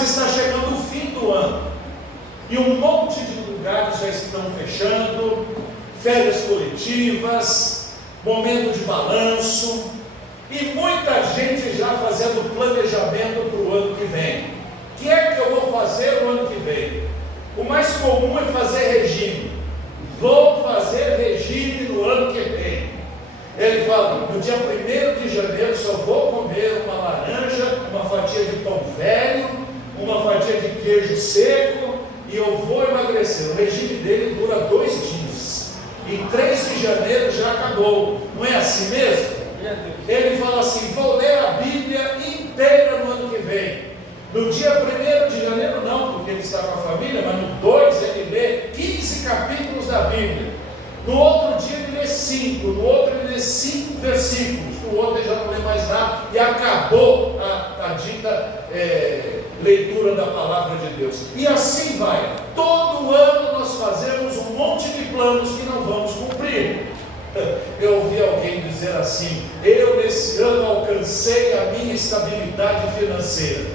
Mas está chegando o fim do ano, e um monte de lugares já estão fechando, férias coletivas, momento de balanço, e muita gente já fazendo planejamento para o ano que vem. O que é que eu vou fazer no ano que vem? O mais comum é fazer regime. Vou fazer regime no ano que vem. Ele fala, no dia 1º de janeiro só vou comer uma laranja, uma fatia de pão velho, uma fatia de queijo seco, e eu vou emagrecer. O regime dele dura 2 dias. E 3 de janeiro já acabou. Não é assim mesmo? Ele fala assim, vou ler a Bíblia inteira no ano que vem. No dia 1º de janeiro não, porque ele está com a família, mas no 2 ele lê 15 capítulos da Bíblia. No outro dia ele lê 5, no outro ele lê 5 versículos, no outro ele já não lê mais nada, e acabou a dita leitura da palavra de Deus. E assim vai. Todo ano nós fazemos um monte de planos que não vamos cumprir. Eu ouvi alguém dizer assim, eu nesse ano alcancei a minha estabilidade financeira.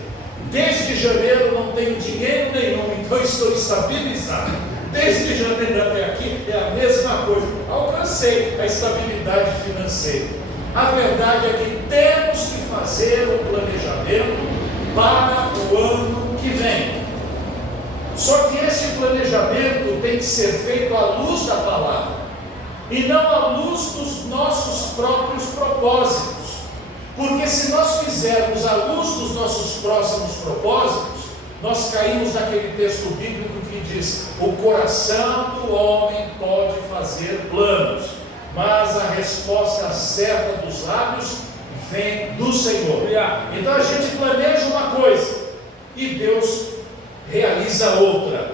Desde janeiro não tenho dinheiro nenhum, então estou estabilizado. Desde janeiro até aqui é a mesma coisa. Alcancei a estabilidade financeira. A verdade é que temos que fazer um planejamento para o ano que vem. Só que esse planejamento tem que ser feito à luz da palavra e não à luz dos nossos próprios propósitos. Porque se nós fizermos à luz dos nossos próximos propósitos, nós caímos naquele texto bíblico que diz: o coração do homem pode fazer planos, mas a resposta certa dos lábios vem do Senhor. Então a gente planeja uma coisa e Deus realiza outra.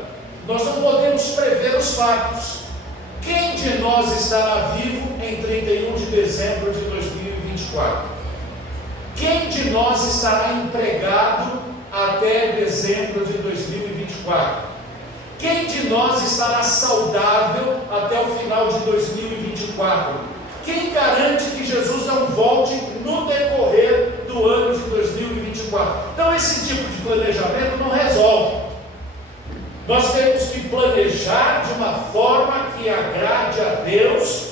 Nós não podemos prever os fatos. Quem de nós estará vivo em 31 de dezembro de 2024? Quem de nós estará empregado até dezembro de 2024? Quem de nós estará saudável até o final de 2024? Quem garante que Jesus não volte no decorrer do ano de 2024? Então esse tipo de planejamento não resolve. Nós temos que planejar de uma forma que agrade a Deus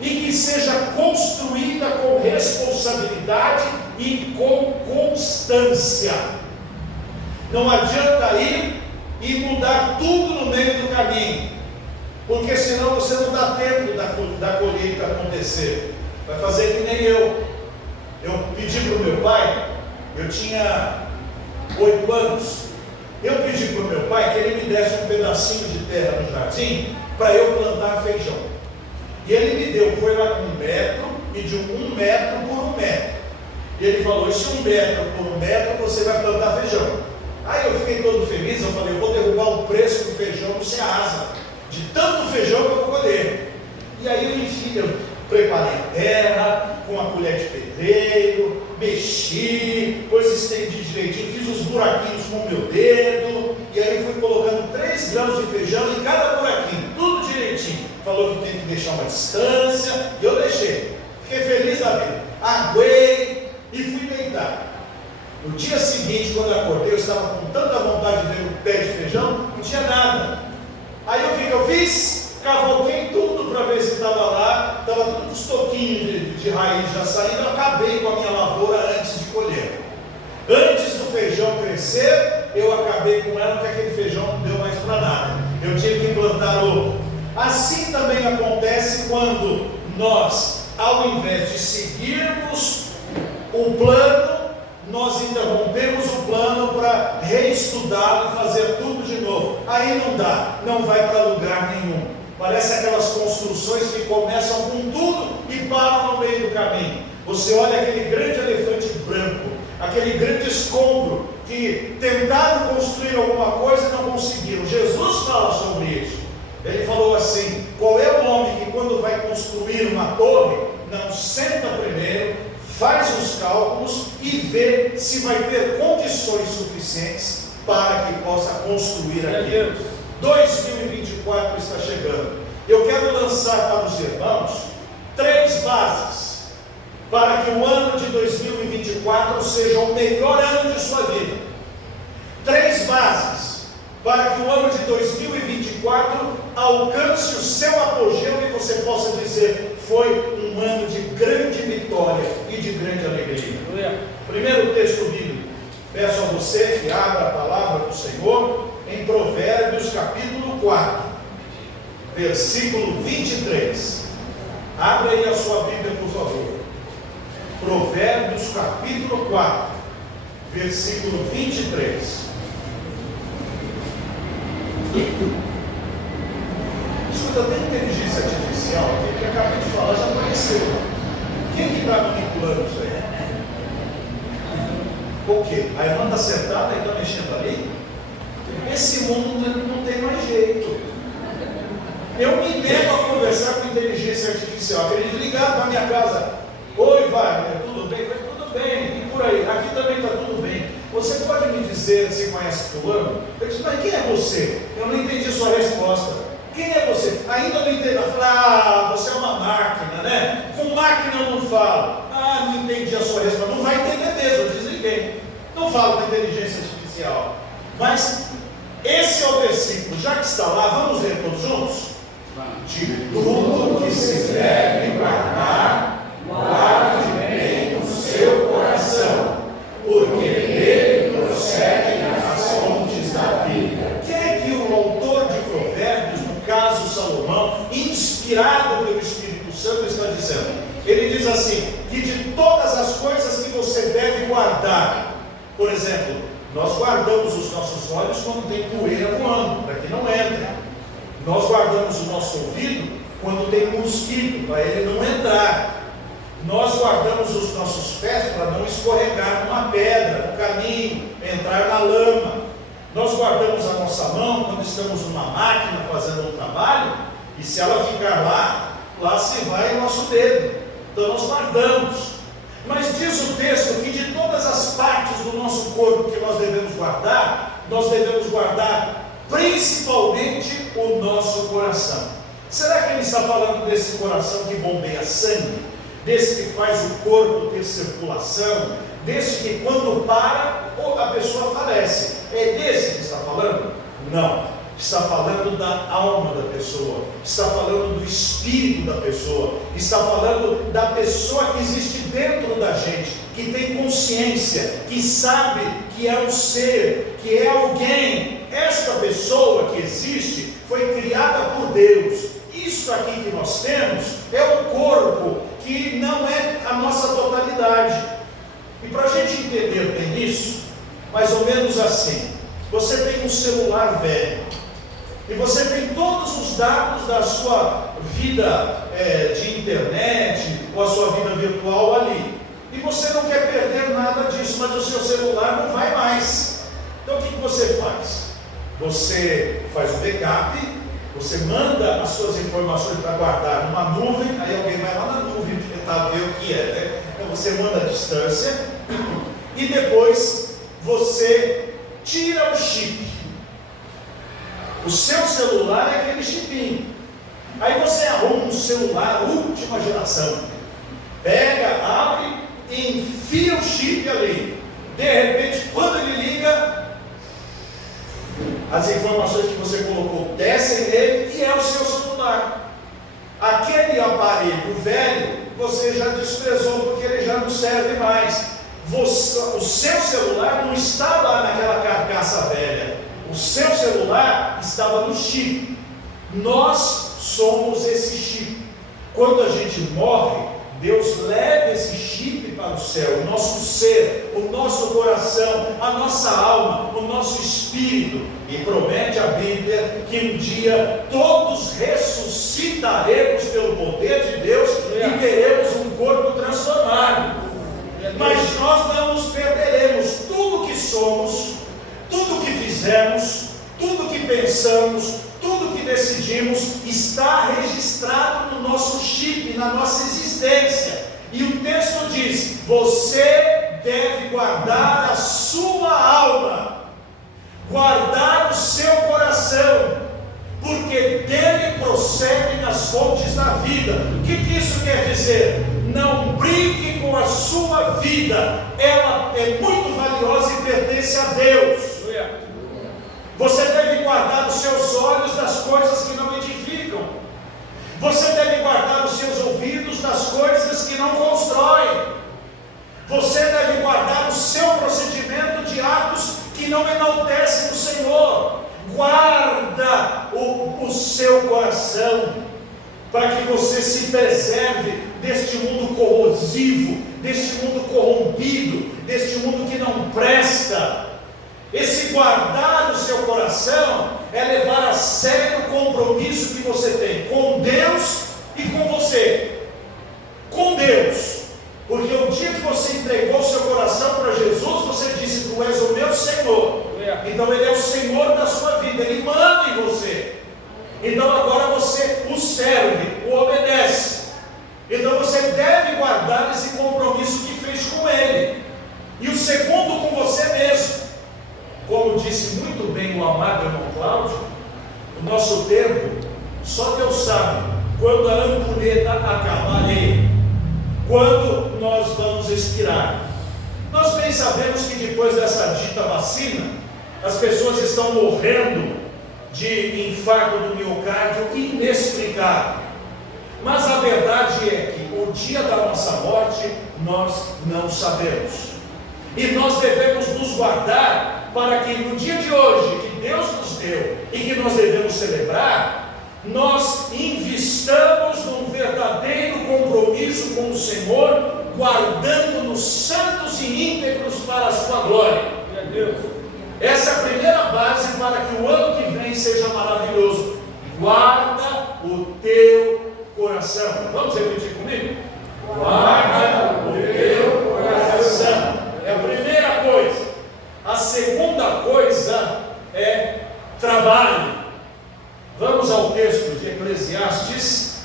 e que seja construída com responsabilidade e com constância. Não adianta ir e mudar tudo no meio do caminho, porque senão você não dá tempo da colheita acontecer. Vai fazer que nem eu. Eu pedi para o meu pai, eu tinha 8 anos, eu pedi para o meu pai que ele me desse um pedacinho de terra no jardim para eu plantar feijão. E ele me deu, foi lá com 1 metro, mediu 1 metro por 1 metro. E ele falou, esse 1 metro por 1 metro você vai plantar feijão. Aí eu fiquei todo feliz, eu falei, eu vou derrubar o preço do feijão no Ceasa, de tanto feijão que eu vou colher. E aí eu preparei a terra com a colher de pedreiro, mexi, depois estendi direitinho, fiz os buraquinhos com o meu dedo, e aí fui colocando 3 grãos de feijão em cada buraquinho, tudo direitinho. Falou que tem que deixar uma distância, e eu deixei. Fiquei feliz da vida. Aguei e fui deitar. No dia seguinte, quando eu acordei, eu estava com tanta vontade de ver o pé de feijão, não tinha nada. Aí o que eu fiz? Cavoquei tudo para ver se estava lá, estava tudo com os toquinhos de raiz já saindo. Eu acabei com a minha lavoura antes de colher. Antes do feijão crescer, eu acabei com ela, porque aquele feijão não deu mais para nada. Eu tive que plantar outro. Assim também acontece quando nós, ao invés de seguirmos o plano, nós interrompemos o plano para reestudá-lo e fazer tudo de novo. Aí não dá, não vai para lugar nenhum. Parece aquelas construções que começam com tudo e param no meio do caminho. Você olha aquele grande elefante branco, aquele grande escombro que tentaram construir alguma coisa e não conseguiram. Jesus fala sobre isso. Ele falou assim: qual é o homem que quando vai construir uma torre, não senta primeiro, faz os cálculos e vê se vai ter condições suficientes para que possa construir aquilo. 2024 está chegando. Eu quero lançar para os irmãos 3 bases para que o ano de 2024 seja o melhor ano de sua vida. 3 2024 alcance o seu apogeu e você possa dizer: foi um ano de grande vitória e de grande alegria. Primeiro texto bíblico, peço a você que abra a palavra do Senhor em Provérbios capítulo 4, versículo 23. Abra aí a sua Bíblia, por favor. Provérbios capítulo 4, versículo 23. Escuta, tem inteligência artificial aqui, que eu acabei de falar, já apareceu. Quem que está manipulando isso aí? O quê? A irmã está sentada e está mexendo ali? Esse mundo não tem mais jeito. Eu me nego a conversar com inteligência artificial. Eles ligaram para a minha casa: oi, Wagner, tudo bem? Tudo bem, e por aí? Aqui também está tudo bem. Você pode me dizer se conhece fulano? Eu disse: mas quem é você? Eu não entendi sua resposta. Quem é você? Ainda não entendi. Eu falei: você é uma máquina, né? Com máquina eu não falo. Não entendi a sua resposta. Não vai entender mesmo, eu desliguei. Não falo com inteligência artificial. Mas esse é o versículo. Já que está lá, vamos ler todos juntos? De tudo que se deve guardar, guarde bem o seu coração, porque dele procedem as fontes da vida. O que é que o autor de Provérbios, no caso Salomão, inspirado pelo Espírito Santo, está dizendo? Ele diz assim: que de todas as coisas que você deve guardar, por exemplo, nós guardamos os nossos olhos quando tem poeira voando, para que não entre. Nós guardamos o nosso ouvido quando tem mosquito, para ele não entrar. Nós guardamos os nossos pés para não escorregar numa pedra, no caminho, entrar na lama. Nós guardamos a nossa mão quando estamos numa máquina fazendo um trabalho, e se ela ficar lá se vai o nosso dedo. Então nós guardamos. Mas diz o texto que de todas as partes do nosso corpo que nós devemos guardar principalmente o nosso coração. Será que ele está falando desse coração que bombeia sangue? Desse que faz o corpo ter circulação? Desse que quando para, a pessoa falece? É desse que está falando? Não. Está falando da alma da pessoa, está falando do espírito da pessoa, está falando da pessoa que existe dentro da gente, que tem consciência, que sabe que é um ser, que é alguém. Esta pessoa que existe foi criada por Deus. Isso aqui que nós temos é o corpo, que não é a nossa totalidade. E para a gente entender bem isso, mais ou menos assim: você tem um celular velho, e você tem todos os dados da sua vida de internet, ou a sua vida virtual ali, e você não quer perder nada disso, mas o seu celular não vai mais. Então o que você faz? Você faz um backup, você manda as suas informações para guardar numa nuvem, aí alguém vai lá na nuvem tentar ver o que é, né? Então você manda a distância, e depois você tira o chip. O seu celular é aquele chipinho. Aí você arruma um celular última geração, pega, abre e enfia o chip ali. De repente, quando ele liga, as informações que você colocou descem nele e é o seu celular. Aquele aparelho velho você já desprezou porque ele já não serve mais. O seu celular não está lá naquela carcaça velha. O seu celular estava no chip. Nós somos esse chip. Quando a gente morre, Deus leva esse chip para o céu. O nosso ser, o nosso coração, a nossa alma, o nosso espírito. E promete a Bíblia que um dia todos ressuscitaremos pelo poder de Deus e teremos um corpo transformado. Mas nós não nos perderemos. Tudo que somos, tudo que fizemos, tudo que pensamos, tudo que decidimos está registrado no nosso chip, na nossa existência. E o texto diz: você deve guardar a sua alma, guardar o seu coração, porque dele procedem as fontes da vida. O que isso quer dizer? Não brinque com a sua vida, ela é muito valiosa e pertence a Deus. Você deve guardar os seus olhos das coisas que não enaltecem o Senhor. Guarda o seu coração, para que você se preserve deste mundo corrosivo, deste mundo corrompido, deste mundo que não presta. Esse guardar o seu coração é levar a sério o compromisso que você tem com Deus e com você. Com Deus, porque o dia que você entregou o seu coração para Jesus, você disse: tu és o meu Senhor. Então Ele é o Senhor da sua vida, Ele manda em você. Então agora você o serve, o obedece. Então você deve guardar esse compromisso que fez com Ele. E o segundo, com você mesmo. Como disse muito bem o amado irmão Cláudio, o nosso tempo, só Deus sabe quando a ampulheta acabar aí, quando nós vamos expirar. Nós bem sabemos que depois dessa dita vacina, as pessoas estão morrendo de infarto do miocárdio inexplicável. Mas a verdade é que o dia da nossa morte nós não sabemos. E nós devemos nos guardar para que no dia de hoje, que Deus nos deu e que nós devemos celebrar, nós investamos num verdadeiro compromisso com o Senhor, guardando-nos santos e íntegros para a sua glória. Meu Deus. Essa é a primeira base para que o ano que vem seja maravilhoso. Guarda o teu coração. Vamos repetir comigo? Guarda o teu coração. É a primeira coisa. A segunda coisa é trabalho. Vamos ao texto de Eclesiastes.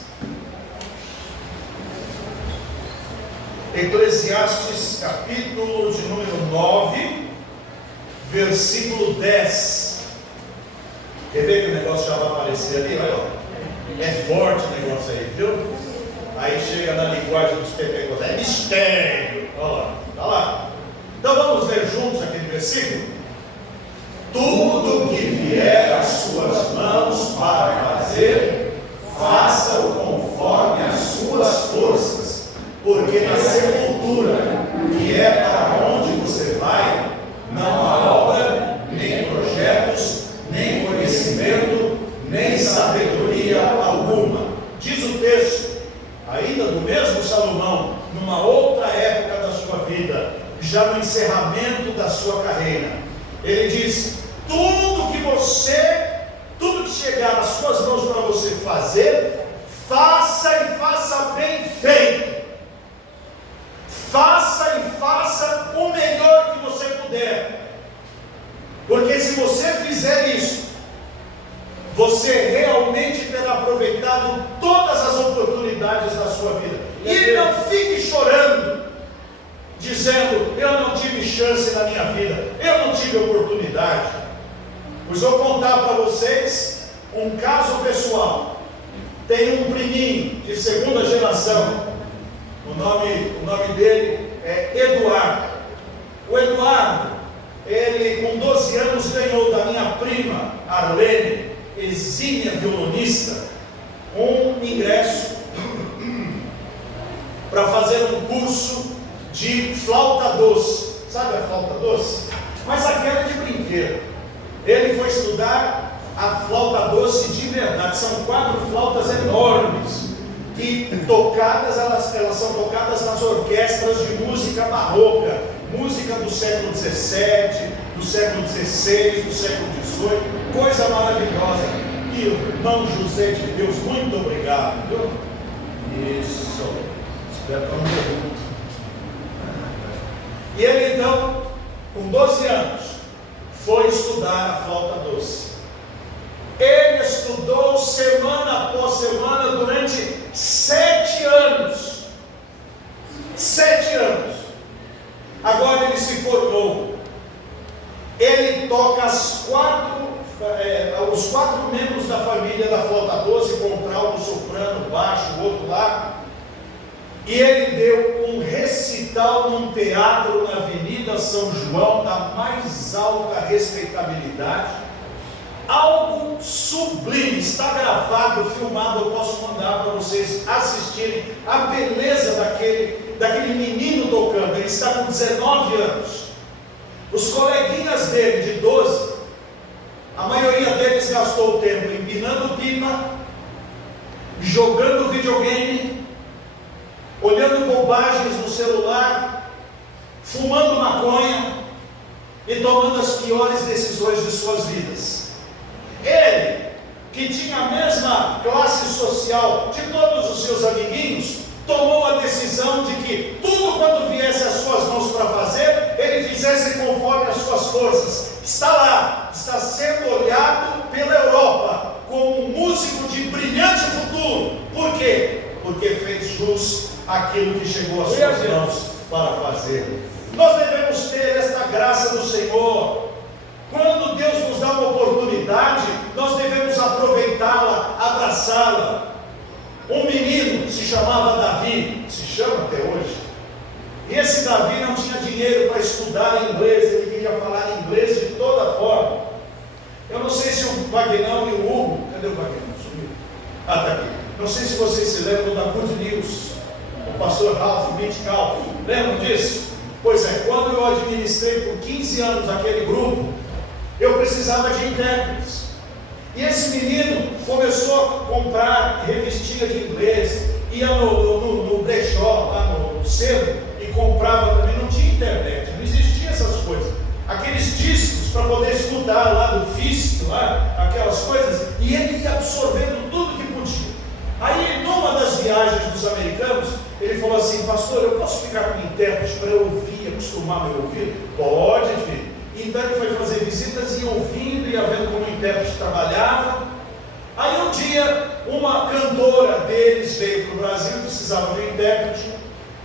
Eclesiastes, capítulo de número 9, versículo 10. Quer ver que o negócio já vai aparecer ali? Olha, é forte o negócio aí, viu? Aí chega na linguagem dos pentecostais, é mistério. Olha lá, está lá. Então vamos ler juntos aquele versículo. Tudo que vier às suas mãos para fazer, faça-o conforme as suas forças, porque na sepultura, que é para onde você vai, não há obra, nem projetos, nem conhecimento, nem sabedoria alguma. Diz o texto, ainda do mesmo Salomão, numa outra época da sua vida, já no encerramento da sua carreira, ele diz: tudo que chegar nas suas mãos para você fazer, faça e faça bem feito. Faça e faça o melhor que você puder. Porque se você fizer isso, você realmente terá aproveitado todas as oportunidades da sua vida. E não fique chorando, dizendo: eu não tive chance na minha vida, eu não tive oportunidade. Pois vou contar para vocês um caso pessoal. Tem um priminho de segunda geração, o nome dele é Eduardo. O Eduardo, ele com 12 anos ganhou da minha prima Arlene, exímia violonista, um ingresso para fazer um curso de flauta doce. Sabe a flauta doce? Mas aquela de brinquedo. Ele foi estudar a flauta doce de verdade. São 4 flautas enormes e tocadas, elas são tocadas nas orquestras de música barroca, música do século XVII, do século XVI, do século XVIII, coisa maravilhosa. E o irmão José de Deus, muito obrigado, viu? Isso, espero que eu não pergunte. E ele então, com 12 anos, foi estudar a flauta doce. Ele estudou semana após semana durante 7 anos. 7 anos. Agora ele se formou. Ele toca os 4 membros da família da flauta doce, contralto, soprano, baixo, o outro lá. E ele deu um recital num teatro na Avenida São João, da mais alta respeitabilidade. Algo sublime, está gravado, filmado, eu posso mandar para vocês assistirem a beleza daquele menino tocando. Ele está com 19 anos. Os coleguinhas dele, de pipa, jogando videogame, olhando bobagens no celular, fumando maconha e tomando as piores decisões de suas vidas. Ele, que tinha a mesma classe social de todos os seus amiguinhos, tomou a decisão de que tudo quanto viesse às suas mãos para fazer, ele fizesse conforme as suas forças. Está lá, está sendo olhado pela Europa como um músico de brilhante futuro. Por quê? Porque fez jus àquilo que chegou às suas mãos para fazer. Nós devemos ter esta graça do Senhor. Quando Deus nos dá uma oportunidade, nós devemos aproveitá-la, abraçá-la. Um menino se chamava Davi, se chama até hoje, e esse Davi não tinha dinheiro para estudar inglês, ele queria falar inglês de toda forma. Eu não sei se o Vagnão e o Hugo, cadê o Vagnão? Sumiu. Está aqui. Não sei se vocês se lembram da Good News, o pastor Ralph Metcalf, lembram disso? Pois é, quando eu administrei por 15 anos aquele grupo, eu precisava de intérpretes. E esse menino começou a comprar revistinha de inglês, ia no brechó, lá no centro, e comprava também. Não tinha internet, não existia essas coisas. Aqueles discos para poder escutar lá do FISC, lá, aquelas coisas, e ele ia absorvendo tudo que podia. Aí, numa das viagens dos americanos, ele falou assim: pastor, eu posso ficar com o intérprete para eu ouvir, acostumar meu ouvido? Pode, filho. Então ele foi fazer visitas e ouvindo, ia vendo como o intérprete trabalhava. Aí um dia, uma cantora deles veio para o Brasil, precisava de um intérprete,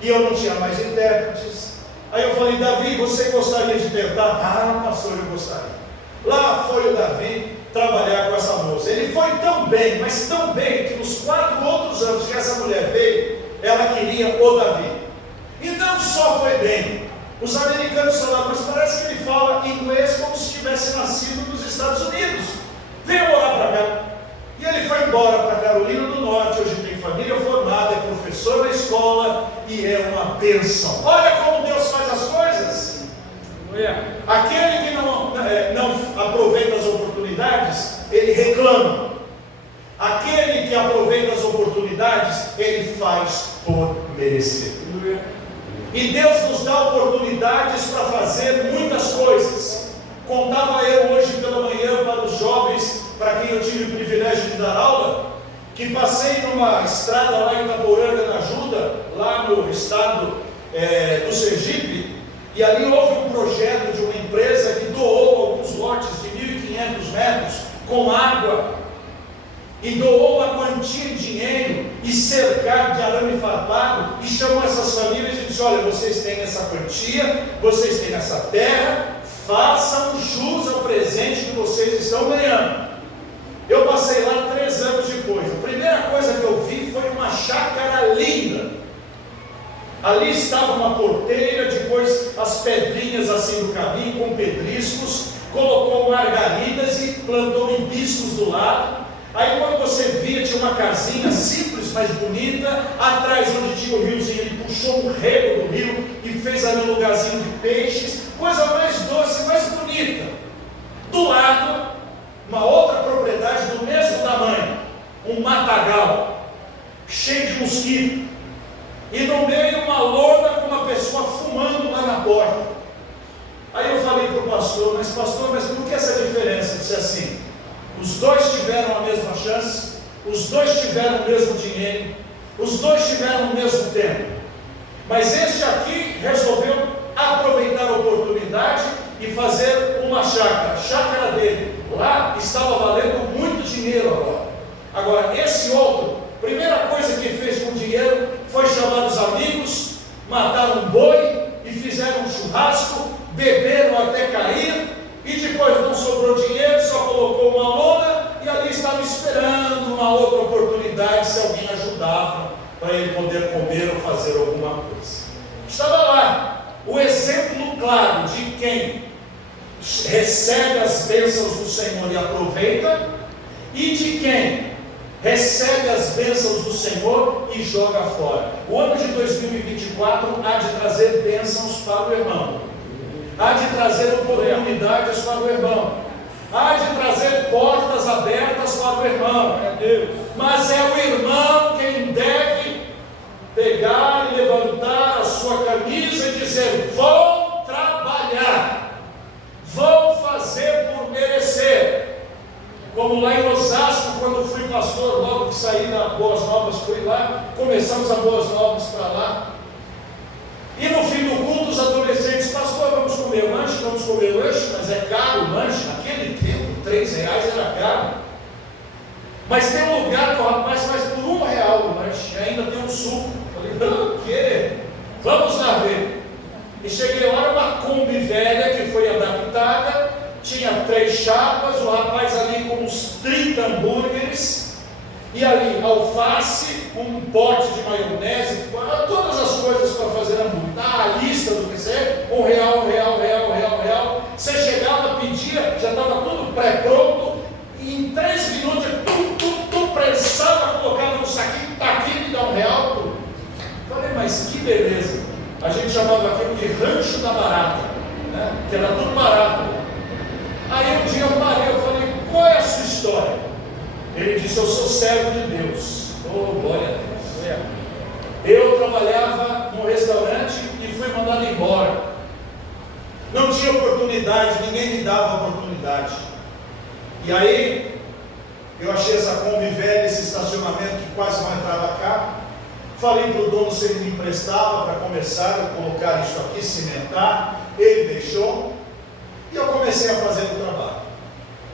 e eu não tinha mais intérpretes. Aí eu falei: Davi, você gostaria de tentar? Ah, pastor, eu gostaria. Lá foi o Davi trabalhar com essa moça. Ele foi tão bem, mas tão bem, que nos 4 outros anos que essa mulher veio, ela queria o Davi. E não só foi bem, os americanos falaram: mas parece que ele fala inglês como se tivesse nascido nos Estados Unidos. Vem morar para cá. E ele foi embora para Carolina do Norte. Hoje tem família formada, é professor na escola e é uma bênção. Olha como Deus faz as coisas. Aquele que não aproveita as oportunidades, ele reclama. Aquele que aproveita as oportunidades, ele faz por merecer. E Deus nos dá oportunidades para fazer muitas coisas. Contava eu hoje pela manhã para os jovens, para quem eu tive o privilégio de dar aula, que passei numa estrada lá em Itaporanga, na Ajuda, lá no estado do Sergipe, e ali houve um projeto de uma empresa que doou alguns lotes de 1.500 metros com água, e doou uma quantia de dinheiro e cercado de arame farpado, e chamou essas famílias e disse: olha, vocês têm essa quantia, vocês têm essa terra, façam jus ao presente que vocês estão ganhando. Eu passei lá 3 anos depois. A primeira coisa que eu vi foi uma chácara linda. Ali estava uma porteira, depois as pedrinhas assim do caminho, com pedriscos, colocou margaridas e plantou hibiscos do lado. Aí quando você via, tinha uma casinha simples, mas bonita. Atrás, onde tinha o riozinho, ele puxou um rego do rio e fez ali um lugarzinho de peixes, coisa mais doce, mais bonita. Do lado, uma outra propriedade do mesmo tamanho, um matagal, cheio de mosquito, e no meio uma lona com uma pessoa fumando lá na porta. Aí eu falei para o pastor: mas pastor, mas por que essa diferença? Ele disse assim: os dois tiveram a mesma chance, os dois tiveram o mesmo dinheiro, os dois tiveram o mesmo tempo, mas este aqui resolveu aproveitar a oportunidade e fazer uma chácara. A chácara dele lá estava valendo muito dinheiro agora. Agora esse outro, primeira coisa que fez com o dinheiro foi chamar os amigos, mataram um boi e fizeram um churrasco, beberam até cair, e depois não sobrou dinheiro, só colocou uma lona e ali estava esperando uma outra oportunidade, se alguém ajudava para ele poder comer ou fazer alguma coisa. Estava lá o exemplo claro de quem recebe as bênçãos do Senhor e aproveita, e de quem recebe as bênçãos do Senhor e joga fora. O ano de 2024 há de trazer bênçãos para o irmão, há de trazer oportunidades para o irmão. há de trazer portas abertas para o irmão, mas é o irmão quem deve pegar e levantar a sua camisa e dizer: vou trabalhar, vou fazer por merecer. Como lá em Osasco, quando fui pastor, logo que saí da Boas Novas, fui lá, começamos a Boas Novas para lá. E no fim do culto, os adolescentes: pastor, vamos comer lanche, vamos comer lanche, mas é caro o lanche. Naquele tempo, R$3 era caro. Mas tem um lugar que o rapaz faz por R$1 o lanche, e ainda tem um suco. Falei: não, o quê? Vamos lá ver. E cheguei lá, uma Kombi velha que foi adaptada, tinha 3 chapas, o rapaz ali com uns 30 hambúrgueres, e ali alface, um pote de maionese, todas as coisas para fazer hambúrguer. Tá a lista do que ser, R$1. Você chegava, pedia, já estava tudo pré-pronto, e em 3 minutos, prensava, colocava no saquinho, tá aqui, me dá R$1. Falei: mas que beleza. A gente chamava aquilo de rancho da barata, né? Que era tudo barato. Aí um dia eu parei, eu falei: qual é a sua história? Ele disse: eu sou servo de Deus. Oh, glória a Deus. Eu trabalhava num restaurante e fui mandado embora. Não tinha oportunidade, ninguém me dava oportunidade. E aí, eu achei essa Kombi velha, esse estacionamento que quase não entrava carro. Falei para o dono se ele me emprestava para começar a colocar isso aqui, cimentar. Ele deixou. E eu comecei a fazer o trabalho.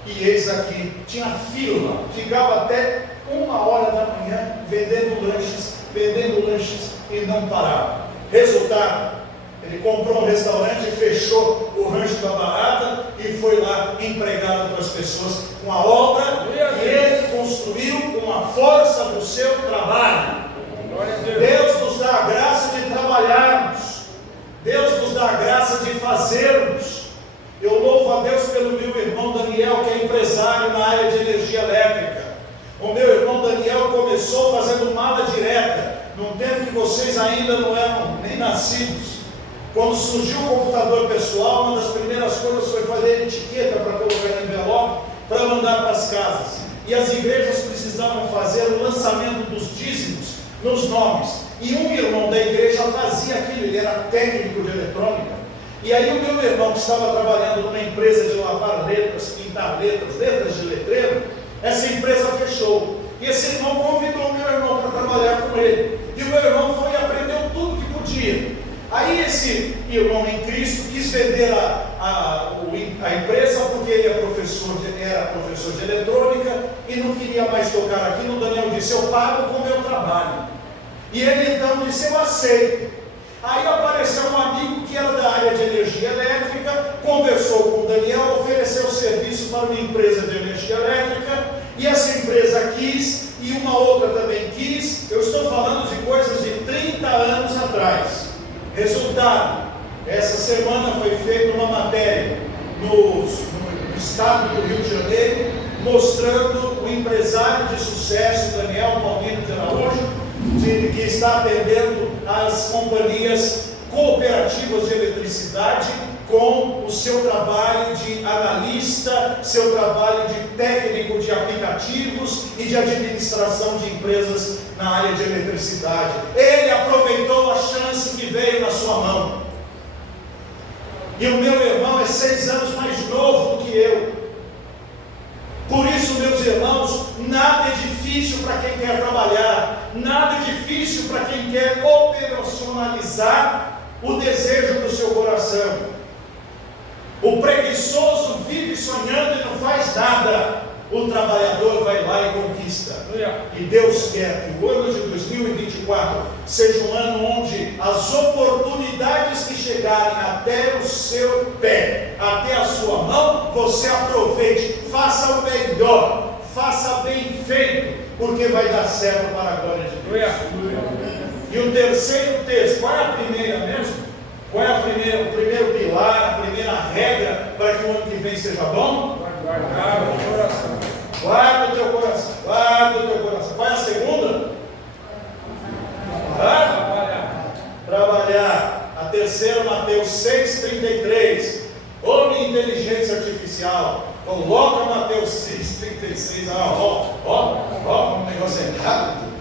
E eis aqui, tinha fila, ficava até 1h da manhã vendendo lanches e não parava. Resultado: ele comprou um restaurante, fechou o rancho da barata e foi lá empregar outras pessoas com a obra que ele construiu com a força do seu trabalho. Deus nos dá a graça de trabalharmos, Deus nos dá a graça de fazermos. Eu louvo a Deus pelo meu irmão Daniel, que é empresário na área de energia elétrica. O meu irmão Daniel começou fazendo mala direta, num tempo que vocês ainda não eram nem nascidos. Quando surgiu o computador pessoal, uma das primeiras coisas foi fazer etiqueta para colocar em envelope, para mandar para as casas. E as igrejas precisavam fazer o lançamento dos dízimos nos nomes. E um irmão da igreja fazia aquilo, ele era técnico de eletrônica. E aí o meu irmão, que estava trabalhando numa empresa de lavar letras, pintar letras de letreiro, essa empresa fechou. E esse irmão convidou o meu irmão para trabalhar com ele. E o meu irmão foi e aprendeu tudo que podia. Aí esse irmão em Cristo quis vender a empresa, porque ele era professor de eletrônica e não queria mais tocar aquilo. O Daniel disse: eu pago com o meu trabalho. E ele então disse: eu aceito. Aí apareceu um amigo que era da área de energia elétrica, conversou com o Daniel, ofereceu serviço para uma empresa de energia elétrica, e essa empresa quis, e uma outra também quis. Eu estou falando de coisas de 30 anos atrás. Resultado: essa semana foi feita uma matéria no estado do Rio de Janeiro, mostrando o empresário de sucesso, Daniel Paulino de Araújo, que está atendendo as companhias cooperativas de eletricidade com o seu trabalho de analista, seu trabalho de técnico de aplicativos e de administração de empresas na área de eletricidade. Ele aproveitou a chance que veio na sua mão. E o meu irmão é 6 anos mais novo do que eu. Por isso, meus irmãos, nada é difícil para quem quer trabalhar, nada é difícil para quem quer operacionalizar o desejo do seu coração. O preguiçoso vive sonhando e não faz nada. O trabalhador vai lá e conquista. E Deus quer que o ano de 2024 seja um ano onde as oportunidades que chegarem até o seu pé, até a sua mão, você aproveite, faça o melhor, faça bem feito, porque vai dar certo para a glória de Deus. E o terceiro texto, qual é a primeira mesmo? Qual é o primeiro pilar, a primeira regra para que o ano que vem seja bom? Guardar o coração. Guarda o teu coração. Guarda o teu coração. Qual é a segunda? Trabalhar. A terceira, Mateus 6,33. Homem inteligência artificial. tal. Coloca Mateus 6,36. Um negócio errado.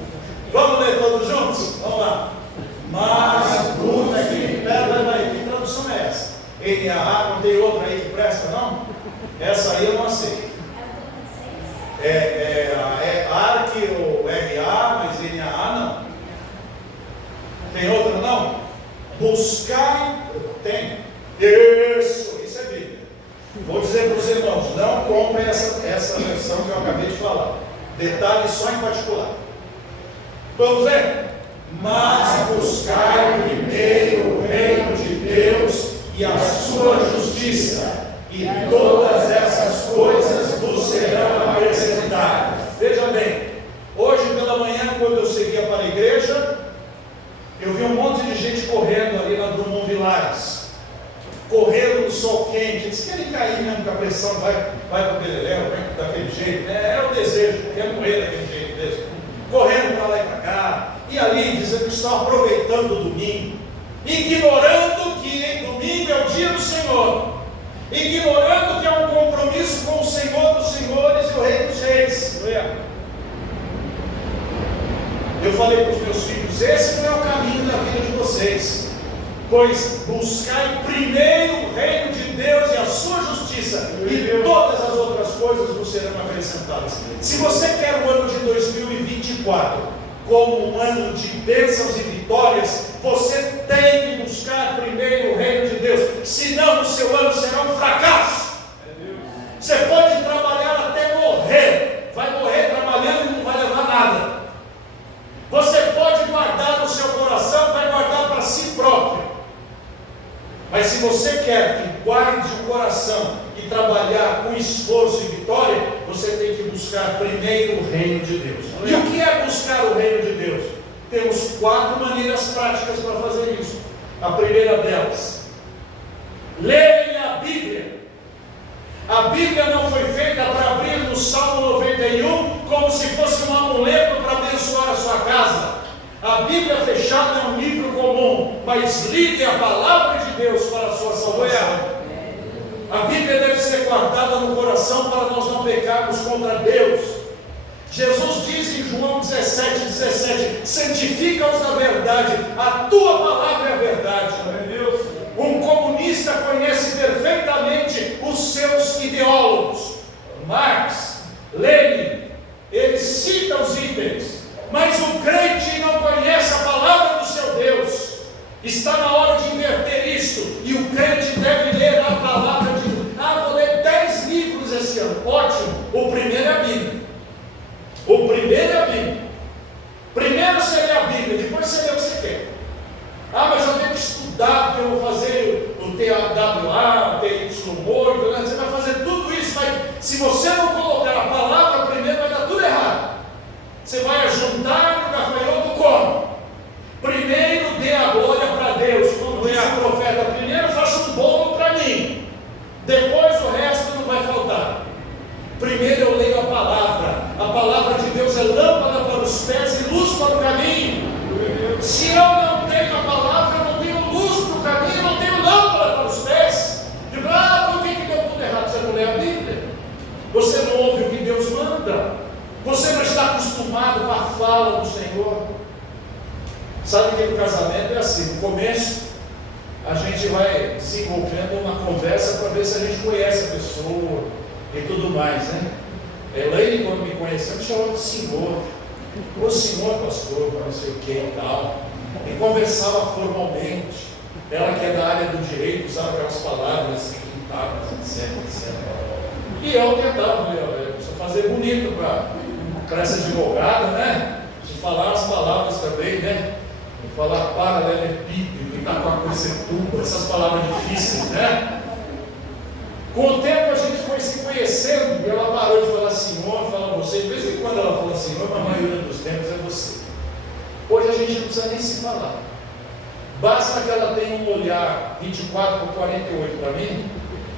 Vamos ler todos juntos? Vamos lá. Mas Bruno é que pera aí, que tradução é essa? NAA, não tem outra aí que presta, não? Essa aí eu não aceito. É ARC ou RA, mas NAA não. Tem outra não? Buscai, tem. Isso é Bíblia. Vou dizer para os irmãos, não comprem essa versão que eu acabei de falar. Detalhe só em particular. Vamos ver? Mas buscai primeiro o reino de Deus e a sua justiça, e todas essas coisas vos serão acrescentadas. Veja bem, hoje pela manhã, quando eu seguia para a igreja, eu vi um monte de gente correndo ali na Drummond Vilares, correndo no sol quente. Eles querem cair mesmo, que a pressão vai para o beleléu, daquele jeito, né? É o desejo, quer morrer daquele jeito mesmo. Correndo para lá e para cá, e ali dizendo que estão aproveitando o domingo, ignorando que domingo é o dia do Senhor, ignorando que é um compromisso com o Senhor dos Senhores e o Rei dos Reis. Eu falei para os meus filhos, esse não é o caminho da vida de vocês, pois buscai primeiro o reino de Deus e a sua justiça, e todas as outras coisas vos serão acrescentadas. Se você quer o ano de 2024 como um ano de bênçãos e vitórias, você tem que buscar primeiro o reino de Deus, senão o seu ano será um fracasso. Você pode trabalhar até morrer, vai morrer trabalhando e não vai levar nada. Você pode guardar no seu coração, vai guardar para si próprio. Mas se você quer que guarde o coração e trabalhar com esforço e vitória, você tem que buscar primeiro o reino de Deus. E o que é buscar o reino de Deus? Temos 4 maneiras práticas para fazer isso. A primeira delas, leia a Bíblia. A Bíblia não foi feita para abrir no Salmo 91 como se fosse um amuleto para abençoar a sua casa. A Bíblia fechada é um livro comum, mas ligue a palavra de Deus para a sua salvação. A Bíblia deve ser guardada no coração para nós não pecarmos contra Deus. Jesus diz em João 17:17: santifica-os na verdade, a tua palavra é a verdade. Um comunista conhece perfeitamente os seus ideólogos, Marx, Lenin, ele cita os itens, mas o crente não conhece a palavra do seu Deus. Está na hora de inverter isso, e o crente deve ler a palavra de Deus. Vou ler 10 livros esse ano, ótimo. O primeiro é a Bíblia. Primeiro você lê a Bíblia, depois você lê o que você quer. Mas eu tenho que estudar, porque eu vou fazer o TAWA, o TY8, você vai fazer tudo isso, mas se você não colocar a palavra primeiro, vai dar tudo errado. Você vai juntar no gafanhoto como? Primeiro dê a glória para Deus, como diz o profeta, primeiro faça um bolo para mim, depois o resto não vai faltar. Primeiro eu leio a palavra de Deus é lâmpada para os pés e luz para o caminho. Se eu não tenho a palavra, eu não tenho luz para o caminho, eu não tenho lâmpada para os pés. Digo, por que deu tudo errado? Você não lê a Bíblia? Você não ouve o que Deus manda? Você não está acostumado com a fala do Senhor? Sabe que no casamento é assim, no começo a gente vai desenvolvendo uma conversa para ver se a gente conhece a pessoa e tudo mais, né? Elaine, quando me conheceu, me chamou de senhor. O senhor pastor, não sei o que e tal. E conversava formalmente. Ela que é da área do direito, usava aquelas palavras assim, etc. E eu tentava fazer bonito para essa advogada, né? De falar as palavras também, né? Falar paralelepípedo, e com a coisetuba, essas palavras difíceis, né? Com o tempo a gente foi se conhecendo, e ela parou de falar senhor, fala você. De vez em quando ela fala senhor, mas a maioria dos tempos é você. Hoje a gente não precisa nem se falar. Basta que ela tenha um olhar 24/48 para mim,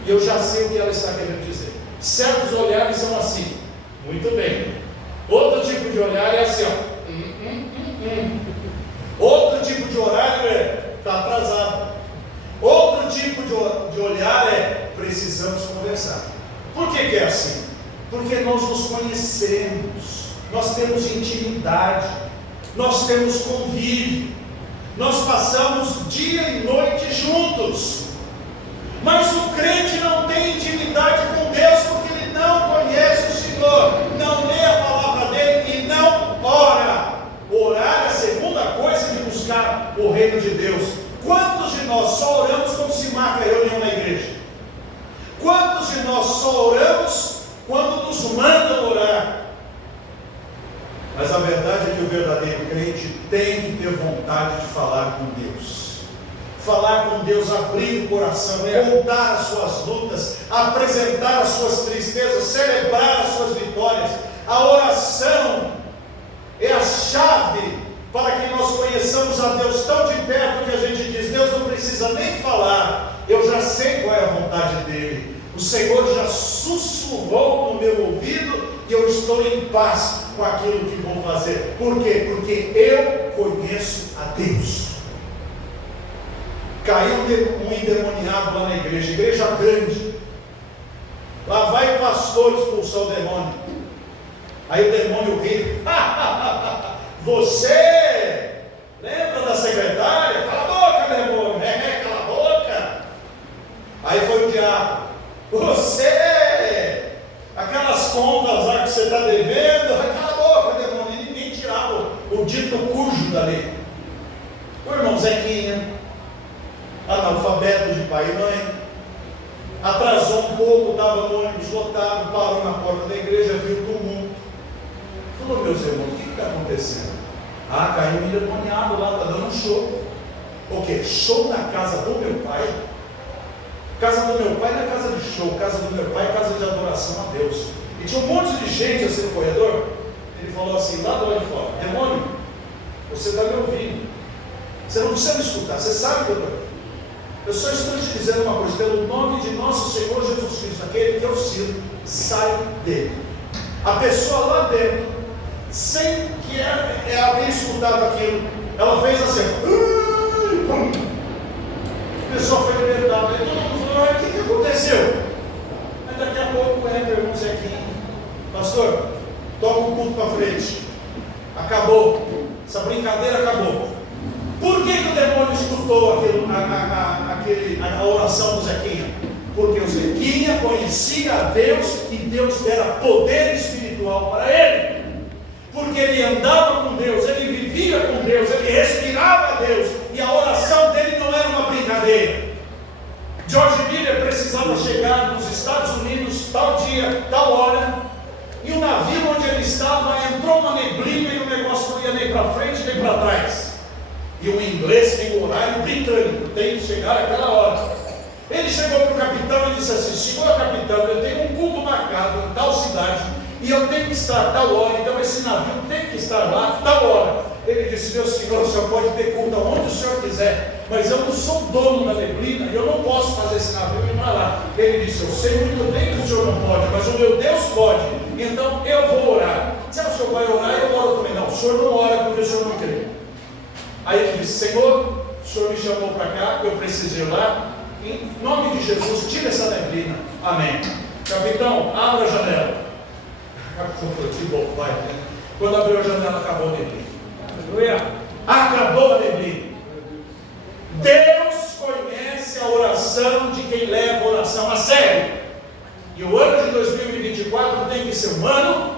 e eu já sei o que ela está querendo dizer. Certos olhares são assim, muito bem. Outro tipo de olhar é assim, Outro tipo de horário é está atrasado. Outro tipo de olhar é precisamos conversar. Por que é assim? Porque nós nos conhecemos, nós temos intimidade, nós temos convívio, nós passamos dia e noite juntos. Mas o crente não tem intimidade com Deus porque ele não conhece o Senhor, não lê a palavra dele e não ora. Orar é a segunda coisa de buscar o reino de Deus. Quantos de nós só oramos quando se marca a reunião na igreja? Quantos de nós só oramos quando nos mandam orar? Mas a verdade é que o verdadeiro crente tem que ter vontade de falar com Deus. Falar com Deus, abrir o coração, contar as suas lutas, apresentar as suas tristezas, celebrar as suas vitórias. A oração é a chave para que nós conheçamos a Deus tão de perto que a gente diz: Deus não precisa nem falar, eu já sei qual é a vontade dele. O Senhor já sussurrou no meu ouvido e eu estou em paz com aquilo que vou fazer. Por quê? Porque eu conheço a Deus. Caiu um endemoniado lá na igreja grande. Lá vai o pastor expulsar o demônio. Aí o demônio ri. Você lembra da secretária? Cala a boca, demônio. Cala a boca. Aí foi o diabo. Você, aquelas contas lá que você está devendo, cala a boca, demônio. E ninguém tirava o dito cujo dali. O irmão Zequinha, analfabeto de pai e mãe, atrasou um pouco, estava no ônibus lotado, parou na porta da igreja, viu o tumulto. Falou: meus irmãos, o que está acontecendo? Caiu um endemoniado lá, está dando um show. O quê? Show na casa do meu pai? Casa do meu pai não é casa de show, casa do meu pai é casa de adoração a Deus. E tinha um monte de gente assim no corredor. Ele falou assim, lá do lado de fora: demônio, você está me ouvindo, você não precisa me escutar, você sabe que eu estou aqui. Eu só estou te dizendo uma coisa: pelo nome de nosso Senhor Jesus Cristo, aquele que eu sirvo, sai dele. A pessoa lá dentro, sem que ela tenha escutado aquilo, ela fez assim, a pessoa foi libertada. Aí todo mundo falou: o que aconteceu? Aí daqui a pouco entra o irmão Zequinha: pastor, toca o culto para frente. Acabou, essa brincadeira acabou. Por que o demônio escutou a oração do Zequinha? Porque o Zequinha conhecia a Deus e Deus dera poder espiritual para ele. Porque ele andava com Deus, ele vivia com Deus, ele respirava a Deus, e a oração dele não era uma brincadeira. George Miller precisava chegar nos Estados Unidos tal dia, tal hora, e o navio onde ele estava entrou uma neblina e o negócio não ia nem para frente nem para trás. E o inglês tem o horário britânico, tem que chegar àquela hora. Ele chegou para o capitão e disse assim: senhor capitão, eu tenho um culto marcado em tal cidade e eu tenho que estar tal hora, então esse navio tem que estar lá tal hora. Ele disse: meu senhor, o senhor pode ter culto aonde o senhor quiser, mas eu não sou dono da neblina e eu não posso fazer esse navio ir para lá. Ele disse: eu sei muito bem que o senhor não pode, mas o meu Deus pode, então eu vou orar. Se o senhor vai orar, eu oro também. Não, o senhor não ora porque o senhor não crê. Aí ele disse: senhor, o senhor me chamou para cá, eu preciso ir lá, em nome de Jesus, tira essa neblina. Amém. Capitão, abra a janela. Capitão falou: que bobagem, né? Quando abriu a janela, acabou a neblina. Acabou a neblina. Deus conhece a oração de quem leva a oração a sério. E o ano de 2024 tem que ser um ano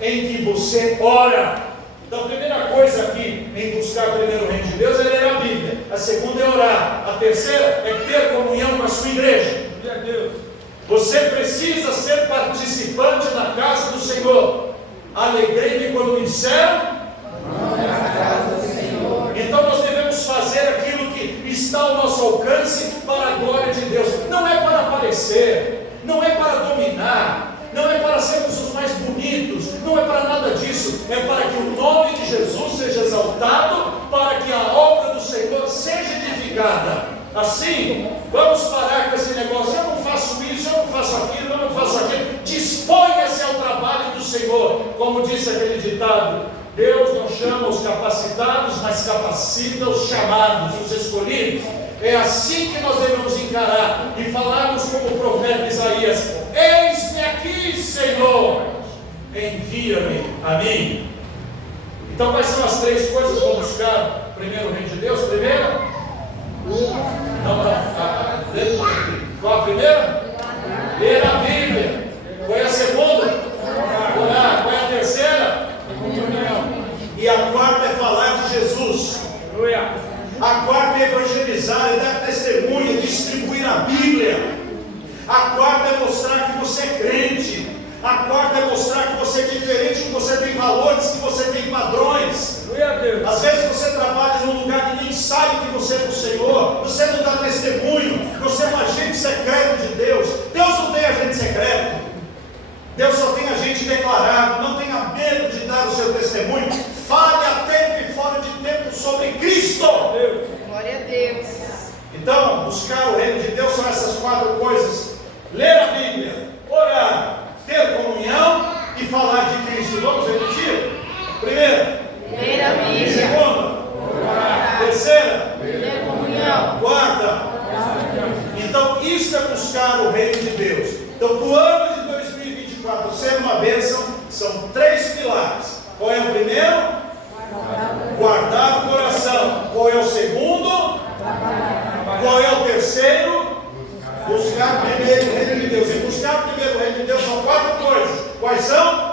em que você ora. Então a primeira coisa aqui em buscar primeiro o reino de Deus é ler a Bíblia. A segunda é orar. A terceira é ter comunhão com a sua igreja. Você precisa ser participante na casa do Senhor. Alegrei-me quando me disseram: então nós devemos fazer aquilo que está ao nosso alcance para a glória de Deus. Não é para aparecer, não é para dominar, não é para sermos os mais bonitos, não é para nada disso. É para que o nome de Jesus seja exaltado, para que a obra do Senhor seja edificada. Assim, vamos parar com esse negócio: eu não faço isso, eu não faço aquilo, eu não faço aquilo. Disponha-se ao trabalho do Senhor. Como disse aquele ditado: Deus não chama os capacitados, mas capacita os chamados, os escolhidos. É assim que nós devemos encarar e falarmos como o profeta Isaías: eis-me aqui, Senhor, envia-me a mim. Então, quais são as três coisas que vão buscar primeiro o reino de Deus? Primeira? Não. Qual a primeira? Ler a Bíblia. Qual é a segunda? Orar. Qual é a terceira? E a quarta é falar de Jesus. A quarta é evangelizar, é dar testemunho, é distribuir a Bíblia. A quarta é mostrar que você é crente. A quarta é mostrar que você é diferente, que você tem valores, que você tem padrões. Às vezes você trabalha num lugar que ninguém sabe que você é do Senhor. Você não dá testemunho. Você é um agente secreto de Deus. Deus não tem agente secreto. Deus só tem agente declarado. Não tenha medo de dar o seu testemunho. Fale a tempo e fora de tempo sobre Cristo. Glória a Deus. Então, buscar o reino de Deus são essas quatro coisas: ler a Bíblia, orar, ter comunhão e falar de Cristo. Vamos repetir? Primeira, Ler a Bíblia. segunda, terceira, Ter comunhão. quarta. Então, isso é buscar o reino de Deus. Então, para o ano de 2024 ser uma bênção, são três pilares. Qual é o primeiro? Guardar o coração. Qual é o segundo? Qual é o terceiro? Buscar primeiro o reino de Deus. E buscar primeiro o reino de Deus são quatro coisas. Quais são?